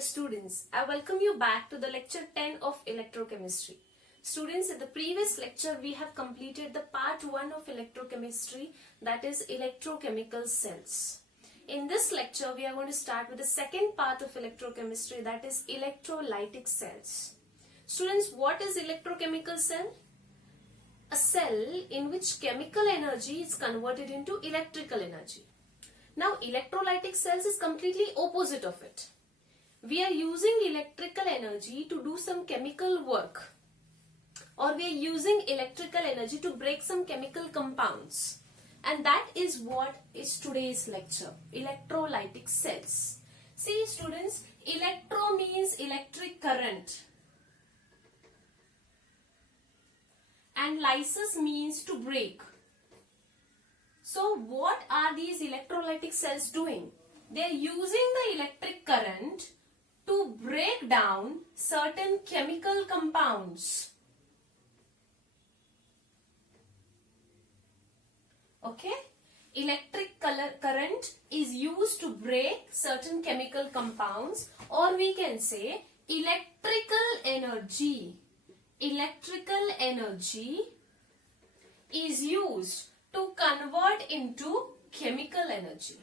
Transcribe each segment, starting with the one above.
dear students, I welcome you back to the lecture 10 of electrochemistry. Students, in the previous lecture we have completed the part 1 of electrochemistry, that is electrochemical cells. In this lecture we are going to start with the second part of electrochemistry, that is electrolytic cells. Students, what is electrochemical cell? A cell in which chemical energy is converted into electrical energy. Now electrolytic cells is completely opposite of it. We are using electrical energy to do some chemical work, or we are using electrical energy to break some chemical compounds, and that is what is today's lecture, electrolytic cells. See students, electro means electric current and lysis means to break. So what are these electrolytic cells doing? They are using the electric current to break down certain chemical compounds. Okay? Electric current is used to break certain chemical compounds, or we can say electrical energy. Electrical energy is used to convert into chemical energy.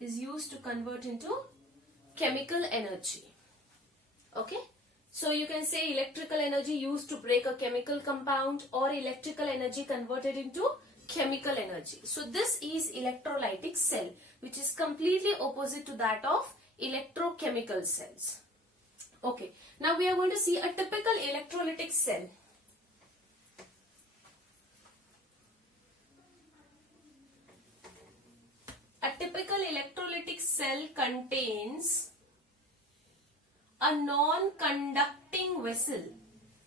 Is used to convert into chemical energy. Okay? So you can say electrical energy used to break a chemical compound, or electrical energy converted into chemical energy. So this is electrolytic cell, which is completely opposite to that of electrochemical cells. Okay. Now we are going to see a typical electrolytic cell. A typical electrolytic cell contains a non-conducting vessel.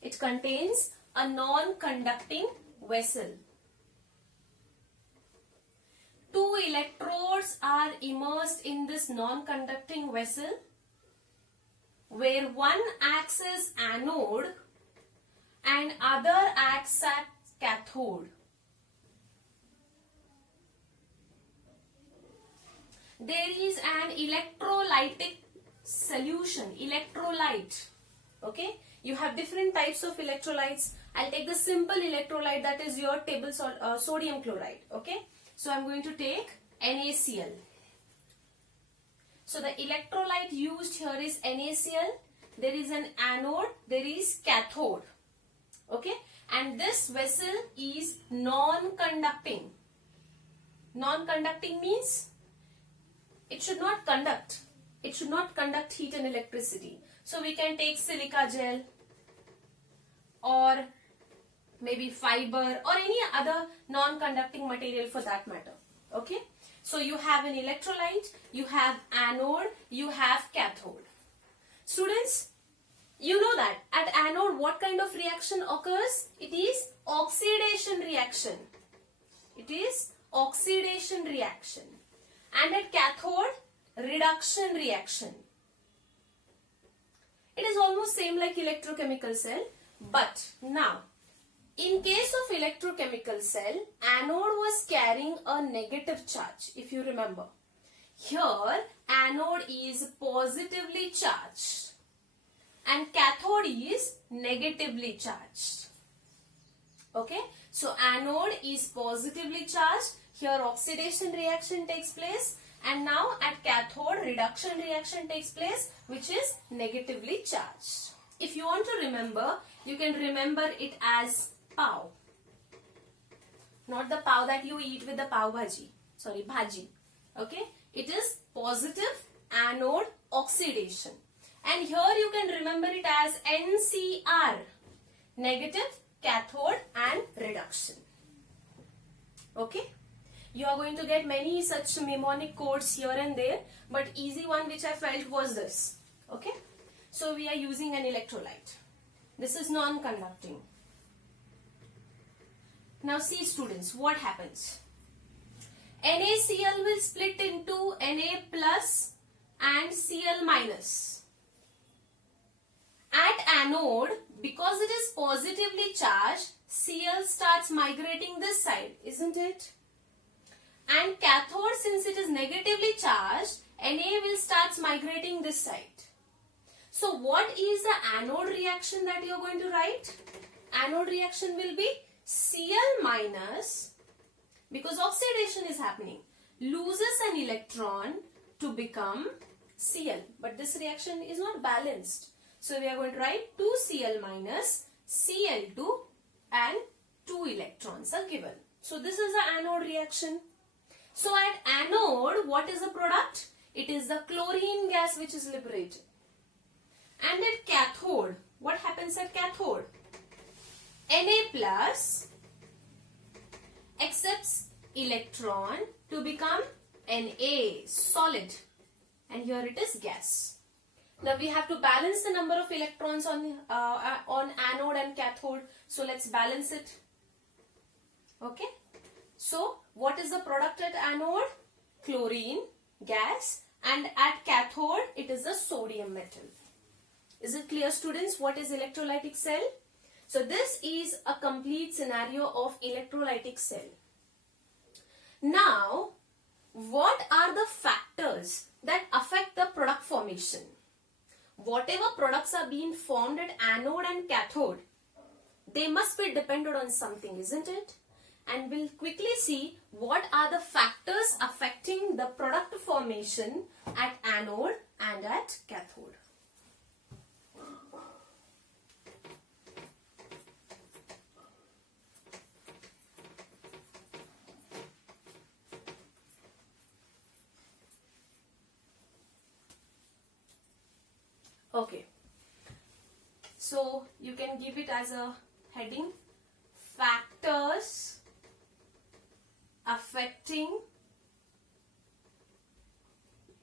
It contains a non-conducting vessel. Two electrodes are immersed in this non-conducting vessel, where one acts as anode and other acts as cathode. There is an electrolytic solution, electrolyte. Okay, you have different types of electrolytes. I'll take the simple electrolyte, that is your table sodium chloride. Okay, so I'm going to take NaCl. So the electrolyte used here is NaCl. There is an anode, there is cathode. Okay, and this vessel is non-conducting. Non-conducting means it should not conduct. It should not conduct heat and electricity. So we can take silica gel or maybe fiber or any other non-conducting material for that matter. Okay. So you have an electrolyte, you have anode, you have cathode. Students, you know that at anode what kind of reaction occurs? It is oxidation reaction. It is oxidation reaction. And at cathode, reduction reaction. It is almost same like electrochemical cell, but now in case of electrochemical cell, anode was carrying a negative charge, if you remember. Here anode is positively charged and cathode is negatively charged. Okay, so anode is positively charged. Here oxidation reaction takes place, and now at cathode reduction reaction takes place, which is negatively charged. If you want to remember, you can remember it as pav. Not the pav that you eat with the pav bhaji. Sorry, bhaji. Okay, it is positive anode oxidation. And here you can remember it as NCR, negative cathode and reduction. Okay. You are going to get many such mnemonic codes here and there, but easy one which I felt was this. Okay. So we are using an electrolyte. This is non-conducting. Now see students, what happens? NaCl will split into Na plus and Cl minus. At anode, because it is positively charged, Cl starts migrating this side, isn't it? And cathode, since it is negatively charged, Na will start migrating this side. So what is the anode reaction that you are going to write? Anode reaction will be Cl minus, because oxidation is happening, loses an electron to become Cl. But this reaction is not balanced. So we are going to write 2Cl minus Cl2 and 2 electrons are given. So this is the anode reaction. So at anode, what is the product? It is the chlorine gas which is liberated. And at cathode, what happens at cathode? Na plus accepts electron to become Na, solid. And here it is gas. Now we have to balance the number of electrons on anode and cathode. So let's balance it. Okay. So what is the product at anode? Chlorine gas, and at cathode it is the sodium metal. Is it clear, students, what is electrolytic cell? So this is a complete scenario of electrolytic cell. Now, what are the factors that affect the product formation? Whatever products are being formed at anode and cathode, they must be dependent on something, isn't it? And we'll quickly see what are the factors affecting the product formation at anode and at cathode. Okay, so you can give it as a heading, factors affecting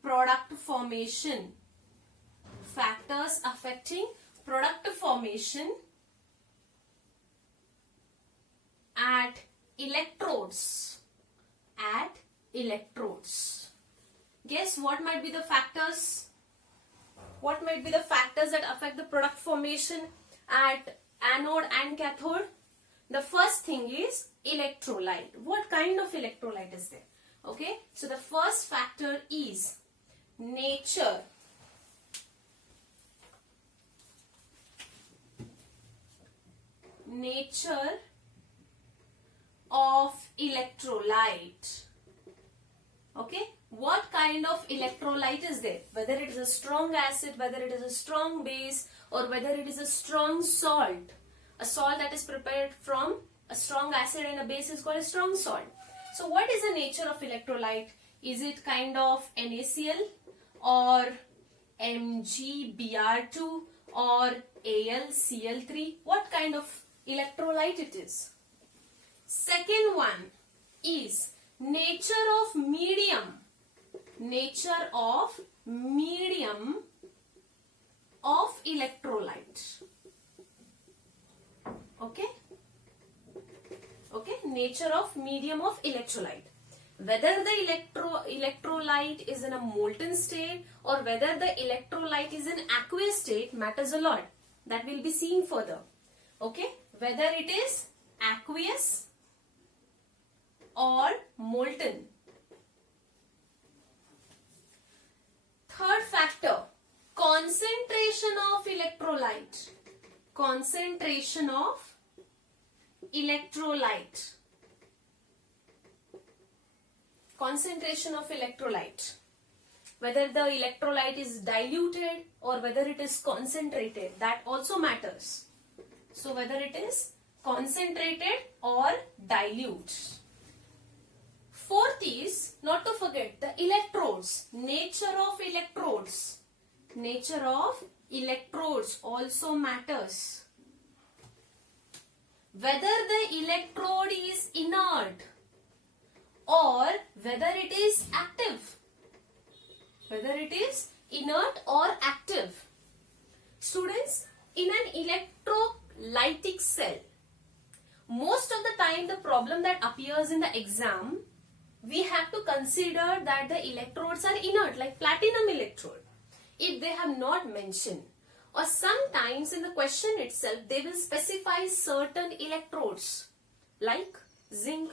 product formation. Factors affecting product formation at electrodes. At electrodes. Guess what might be the factors? What might be the factors that affect the product formation at anode and cathode? The first thing is electrolyte. What kind of electrolyte is there? Okay, so the first factor is nature. Nature of electrolyte. Okay, what kind of electrolyte is there? Whether it is a strong acid, whether it is a strong base, or whether it is a strong salt. A salt that is prepared from a strong acid and a base is called a strong salt. So what is the nature of electrolyte? Is it kind of NaCl or MgBr2 or AlCl3? What kind of electrolyte it is? Second one is nature of medium. Nature of medium of electrolyte. Okay? Okay, nature of medium of electrolyte. Whether the electrolyte is in a molten state or whether the electrolyte is in aqueous state matters a lot. That we'll be seeing further. Okay, whether it is aqueous or molten. Third factor, concentration of electrolyte. Concentration of electrolyte. Concentration of electrolyte. Whether the electrolyte is diluted or whether it is concentrated, that also matters. So whether it is concentrated or dilute. Fourth is, not to forget, the electrodes. Nature of electrodes. Nature of electrodes also matters. Whether the electrode is inert or whether it is active. Whether it is inert or active. Students, in an electrolytic cell, most of the time the problem that appears in the exam, we have to consider that the electrodes are inert, like platinum electrode. If they have not mentioned, or sometimes in the question itself they will specify certain electrodes like zinc,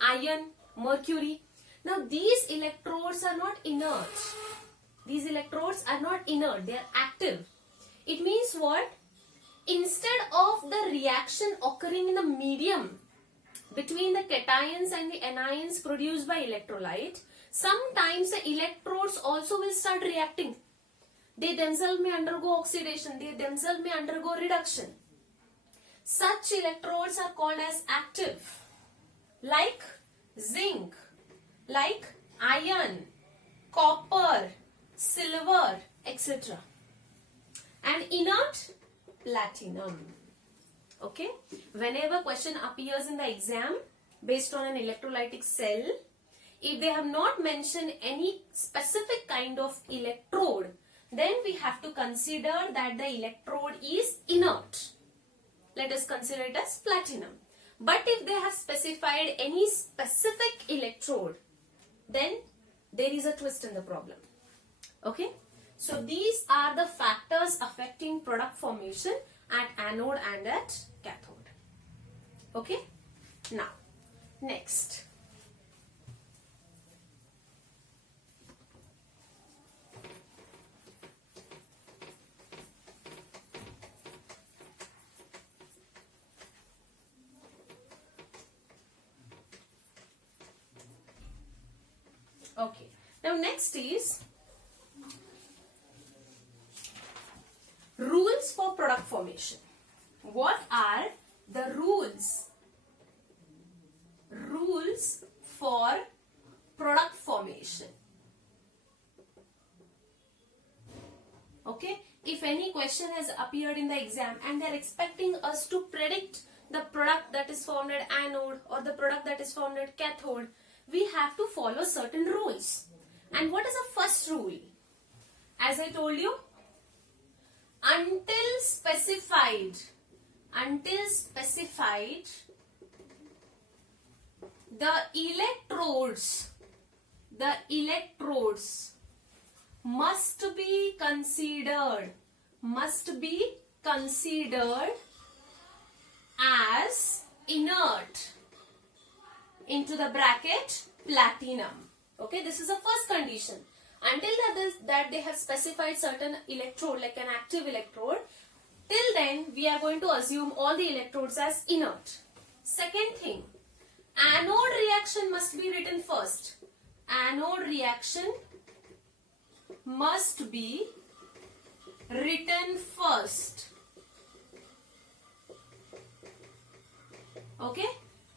iron, mercury. Now these electrodes are not inert. These electrodes are not inert, they are active. It means what? Instead of the reaction occurring in the medium between the cations and the anions produced by electrolyte, sometimes the electrodes also will start reacting. They themselves may undergo oxidation, they themselves may undergo reduction. Such electrodes are called as active, like zinc, like iron, copper, silver, etc. And inert, platinum. Okay, whenever question appears in the exam based on an electrolytic cell, if they have not mentioned any specific kind of electrode, then we have to consider that the electrode is inert. Let us consider it as platinum. But if they have specified any specific electrode, then there is a twist in the problem. Okay, so these are the factors affecting product formation at anode and at cathode. Okay, now next. Okay, now next is rules for product formation. What are the rules? Rules for product formation. Okay, if any question has appeared in the exam and they are expecting us to predict the product that is formed at anode or the product that is formed at cathode, we have to follow certain rules. And what is the first rule? As I told you, until specified, the electrodes must be considered as inert, into the bracket platinum. Okay, this is the first condition. Until that they have specified certain electrode like an active electrode, till then we are going to assume all the electrodes as inert. Second thing, anode reaction must be written first. Anode reaction must be written first. Okay,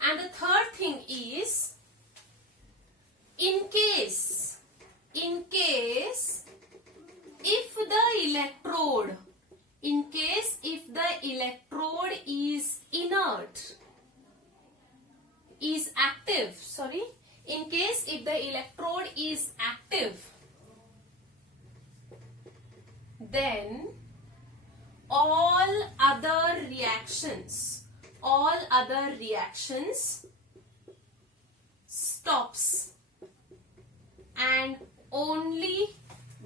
and the third thing is, in case if the electrode is inert, is active, in case if the electrode is active, then all other reactions stops and only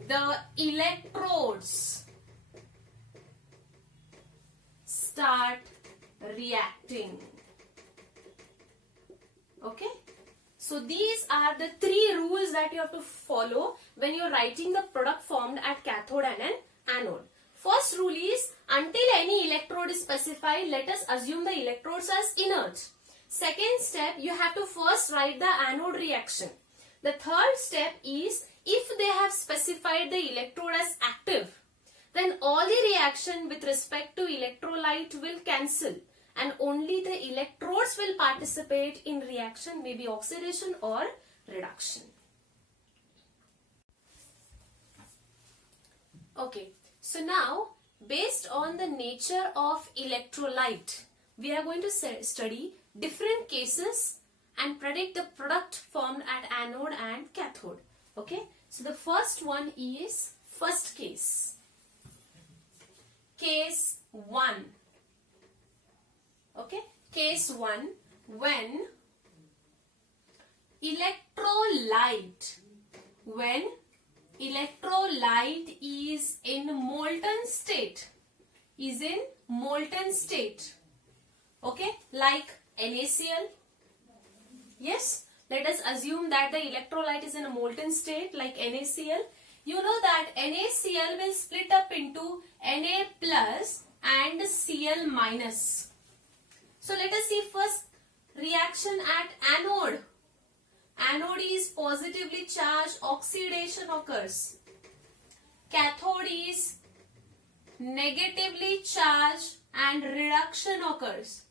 the electrodes start reacting. Okay, so these are the three rules that you have to follow when you're writing the product formed at cathode and an anode. First rule is, until any electrode is specified, let us assume the electrodes as inert. Second step, you have to first write the anode reaction. The third step is, if they have specified the electrode as active, then all the reaction with respect to electrolyte will cancel and only the electrodes will participate in reaction, maybe oxidation or reduction. Okay, so now based on the nature of electrolyte, we are going to study different cases and predict the product formed at anode and cathode. Okay, so the first one is first case. Case 1. Okay, case 1, when electrolyte is in molten state, okay, like NaCl. Yes, Let us assume that the electrolyte is in a molten state like NaCl. You know that NaCl will split up into Na plus and Cl minus. So let us see first reaction at anode. Anode is positively charged, oxidation occurs. Cathode is negatively charged and reduction occurs.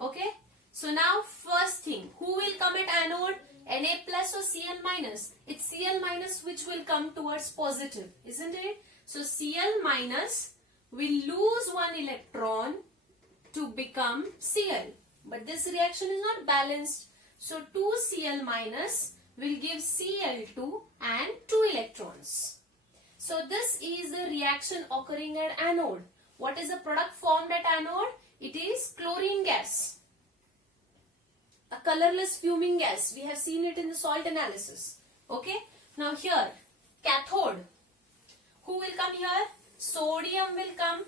Okay? So now first thing, who will come at anode? Na plus or Cl minus? It's Cl minus which will come towards positive, isn't it? So Cl minus will lose one electron to become Cl. But this reaction is not balanced. So 2Cl minus will give Cl2 and 2 electrons. So this is the reaction occurring at anode. What is the product formed at anode? It is chlorine gas. A colorless fuming gas. We have seen it in the salt analysis. Okay. Now here, cathode. Who will come here? Sodium will come.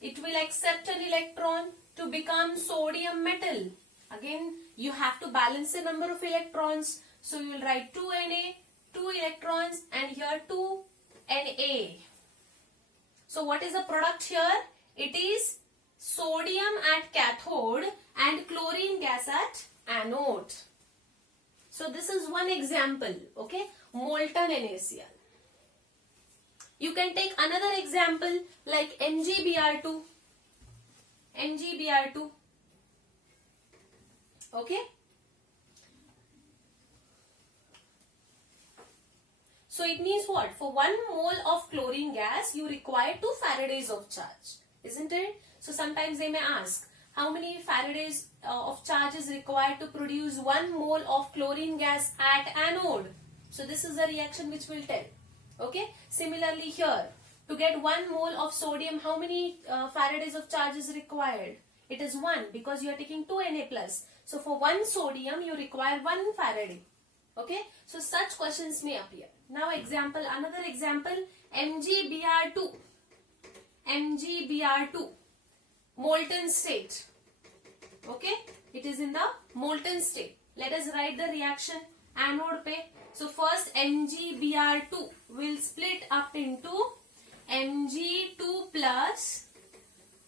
It will accept an electron to become sodium metal. Again, you have to balance the number of electrons. So you will write 2 Na, 2 electrons, and here 2 Na. So what is the product here? It is sodium at cathode and chlorine gas at anode. So this is one example, okay? Molten NaCl. You can take another example like MgBr2. MgBr2. Okay? So it means what? For 1 mole of chlorine gas, you require 2 Faradays of charge, isn't it? So sometimes they may ask, how many Faradays of charge is required to produce 1 mole of chlorine gas at anode? So this is the reaction which will tell. Okay. Similarly here, to get 1 mole of sodium, how many Faradays of charge is required? It is 1 because you are taking 2 Na plus. So for 1 sodium, you require 1 Faraday. Okay. So such questions may appear. Now example, another example, MgBr2. MgBr2. Molten state. Okay. It is in the molten state. Let us write the reaction anode pe. So first MgBr2 will split up into Mg2 plus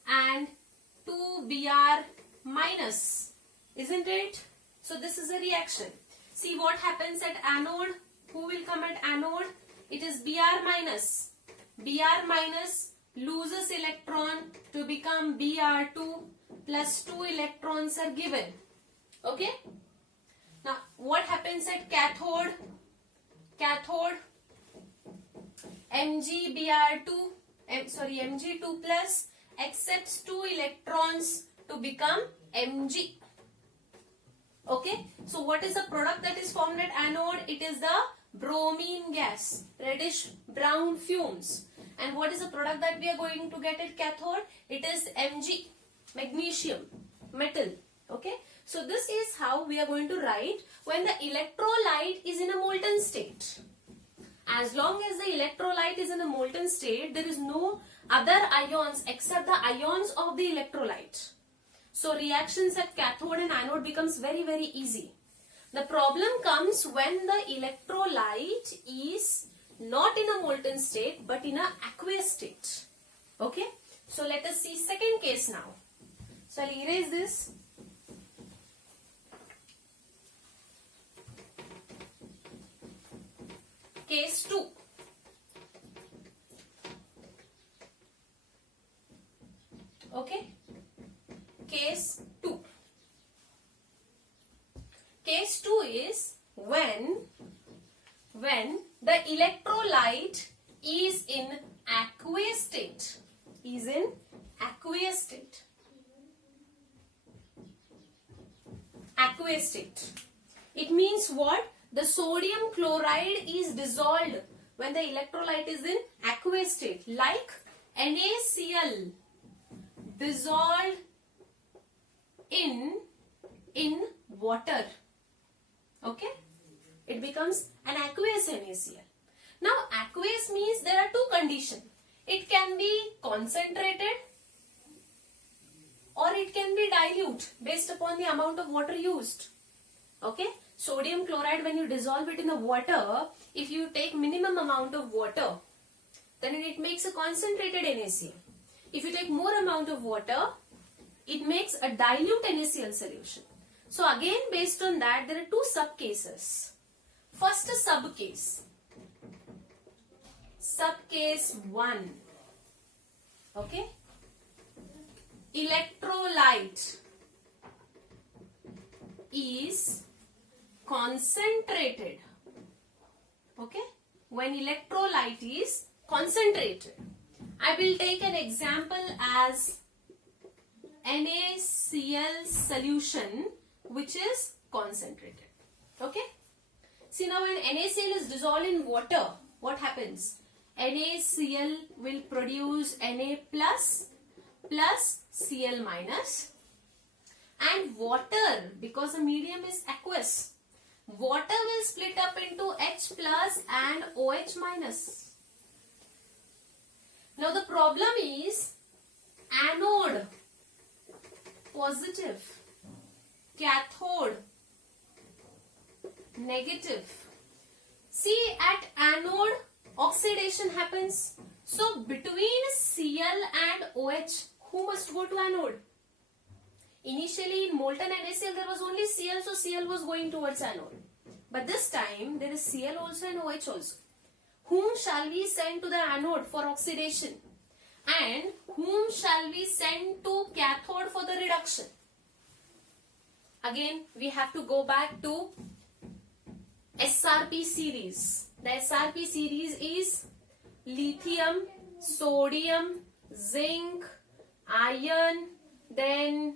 and 2Br minus, isn't it? So this is a reaction. See what happens at anode. Who will come at anode? It is Br minus. Br minus loses electron to become Br2 plus 2 electrons are given. Okay. Now what happens at cathode? Cathode Mg2 plus accepts 2 electrons to become Mg. Okay. So what is the product that is formed at anode? It is the bromine gas, reddish brown fumes. And what is the product that we are going to get at cathode? It is Mg, magnesium, metal. Okay. So this is how we are going to write when the electrolyte is in a molten state. As long as the electrolyte is in a molten state, there is no other ions except the ions of the electrolyte. So reactions at cathode and anode becomes very, very easy. The problem comes when the electrolyte is not in a molten state but in an aqueous state. Okay. So let us see second case now. So I'll erase this. Case 2. Okay. Case 2. Case 2 is when the electrolyte is in aqueous state. Is in aqueous state. Aqueous state. It means what? The sodium chloride is dissolved when the electrolyte is in aqueous state, like NaCl dissolved in water. Okay, it becomes an aqueous NaCl. Now aqueous means there are 2 conditions. It can be concentrated or it can be dilute based upon the amount of water used. Okay, Sodium chloride, when you dissolve it in the water, if you take minimum amount of water, then it makes a concentrated NaCl. If you take more amount of water, it makes a dilute NaCl solution. So again, based on that, there are two subcases. First subcase. Subcase 1. Okay. Electrolyte is concentrated. Okay. When electrolyte is concentrated. I will take an example as NaCl solution which is concentrated. Okay. See, now when NaCl is dissolved in water, what happens? NaCl will produce Na plus Cl minus, and water, because the medium is aqueous, water will split up into H plus and OH minus. Now the problem is anode positive, cathode negative. See, at anode oxidation happens. So between Cl and OH, who must go to anode? Initially in molten NaCl there was only Cl, so Cl was going towards anode. But this time there is Cl also and OH also. Whom shall we send to the anode for oxidation? And whom shall we send to cathode for the reduction? Again, we have to go back to SRP series. The SRP series is lithium, sodium, zinc, iron, then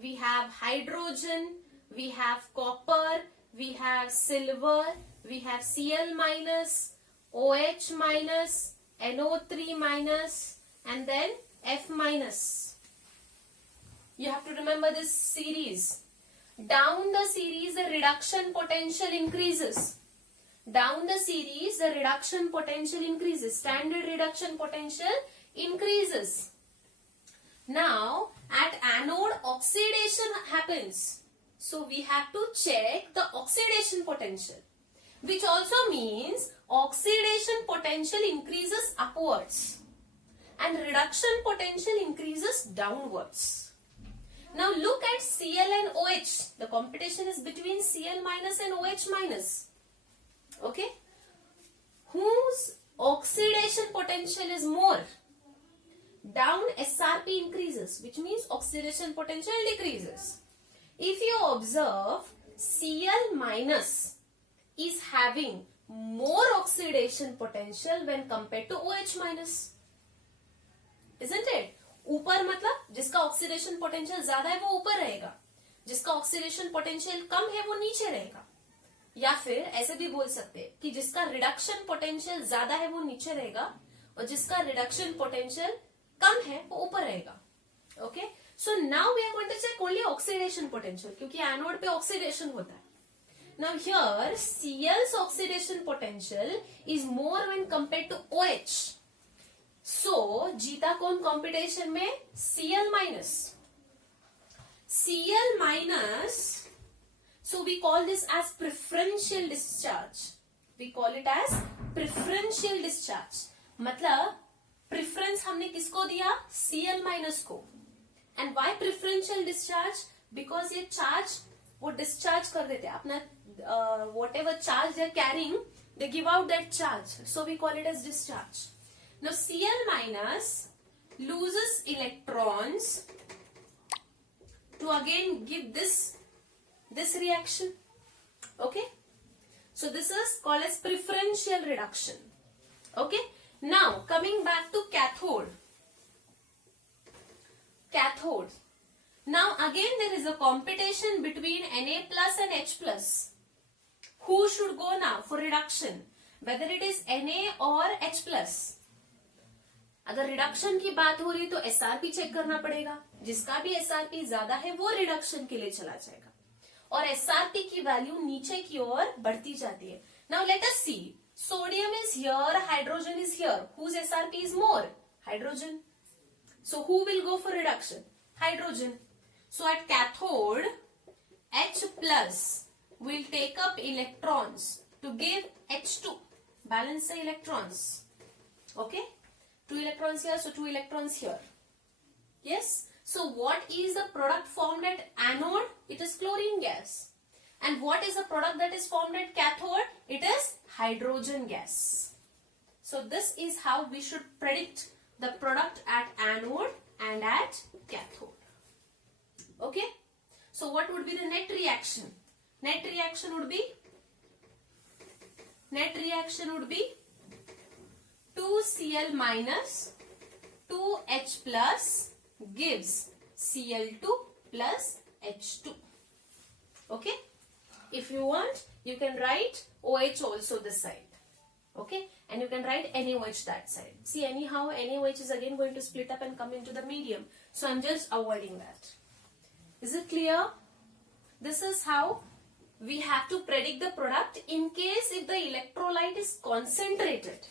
we have hydrogen, we have copper, we have silver, we have Cl minus, OH minus, NO3 minus, and then F minus. You have to remember this series. Down the series, the reduction potential increases. Down the series, the reduction potential increases. Standard reduction potential increases. Now, at anode, oxidation happens. So, we have to check the oxidation potential, which also means oxidation potential increases upwards and reduction potential increases downwards. Now, look at Cl and OH. The competition is between Cl minus and OH minus. Okay? Whose oxidation potential is more? Down, SRP increases, which means oxidation potential decreases. If you observe, Cl minus is having more oxidation potential when compared to OH minus. Isn't it? ऊपर मतलब जिसका oxidation potential ज्यादा है वो ऊपर रहेगा, जिसका oxidation potential कम है वो नीचे रहेगा. या फिर ऐसे भी बोल सकते हैं कि जिसका रिडक्शन पोटेंशियल ज्यादा है वो नीचे रहेगा और जिसका रिडक्शन पोटेंशियल कम है वो ऊपर रहेगा. Okay, so now we are going to check only oxidation potential, क्योंकि एनोड पे ऑक्सीडेशन होता है. Now here Cl's oxidation potential is more when compared to OH. So, जीता कौन कंपटीशन में? Cl minus. Cl minus. So, we call this as preferential discharge. We call it as preferential discharge. मतलब preference हमने किसको दिया? Cl minus को. And why preferential discharge? Because ये charge वो discharge कर देते हैं अपना whatever charge they are carrying, they give out that charge. So, we call it as discharge. Now, Cl minus loses electrons to again give this reaction. Okay. So, this is called as preferential reduction. Okay. Now, coming back to cathode. Cathode. Now, again there is a competition between Na plus and H plus. Who should go now for reduction? Whether it is Na or H plus. अगर reduction की बात हो रही तो SRP check करना पड़ेगा. जिसका भी एसआरपी ज्यादा है वो रिडक्शन के लिए चला जाएगा और एसआरपी की वैल्यू नीचे की ओर बढ़ती जाती है. Now let us see. Sodium is here, hydrogen is here. Whose SRP is more? Hydrogen. So who will go for reduction? Hydrogen. So at cathode H plus will take up electrons to give H2. Balance the electrons. Okay? 2 electrons here, so 2 electrons here. Yes? So what is the product formed at anode? It is chlorine gas. And what is the product that is formed at cathode? It is hydrogen gas. So this is how we should predict the product at anode and at cathode. Okay? So what would be the net reaction? Net reaction would be 2Cl minus 2H plus gives Cl2 plus H2. Okay? If you want, you can write OH also this side. Okay? And you can write NaOH that side. See, anyhow, NaOH is again going to split up and come into the medium. So I'm just avoiding that. Is it clear? This is how we have to predict the product in case if the electrolyte is concentrated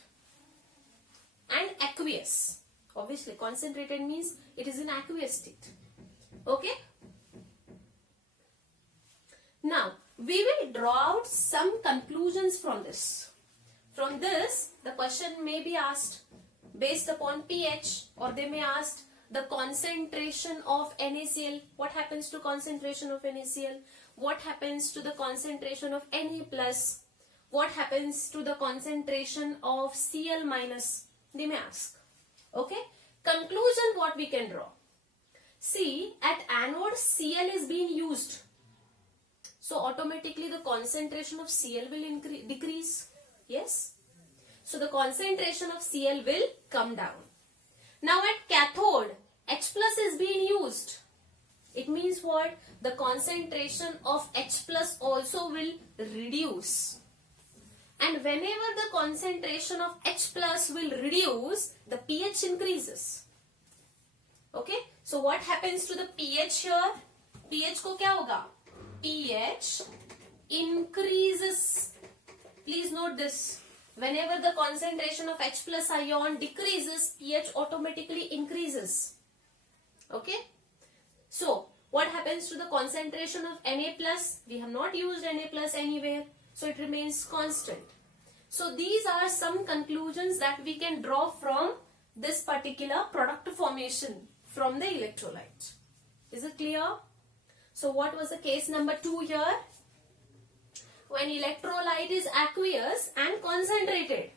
and aqueous. Obviously, concentrated means it is in aqueous state. Okay? Now, we will draw out some conclusions from this. From this, the question may be asked based upon pH, or they may ask the concentration of NaCl. What happens to concentration of NaCl? What happens to the concentration of Na+? What happens to the concentration of Cl-? They may ask. Okay? Conclusion, what we can draw. See, at anode Cl is being used. So automatically the concentration of Cl will decrease. Yes? So the concentration of Cl will come down. Now at cathode, H plus is being used. It means what? The concentration of H plus also will reduce. And whenever the concentration of H plus will reduce, the pH increases. Okay? So what happens to the pH here? pH ko kya hoga? pH increases. Please note this. Whenever the concentration of H plus ion decreases, pH automatically increases. Okay? So, what happens to the concentration of Na+? We have not used Na+ anywhere. So, it remains constant. So, these are some conclusions that we can draw from this particular product formation from the electrolyte. Is it clear? So, what was the case number 2 here? When electrolyte is aqueous and concentrated.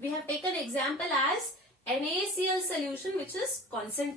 We have taken example as NaCl solution which is concentrated.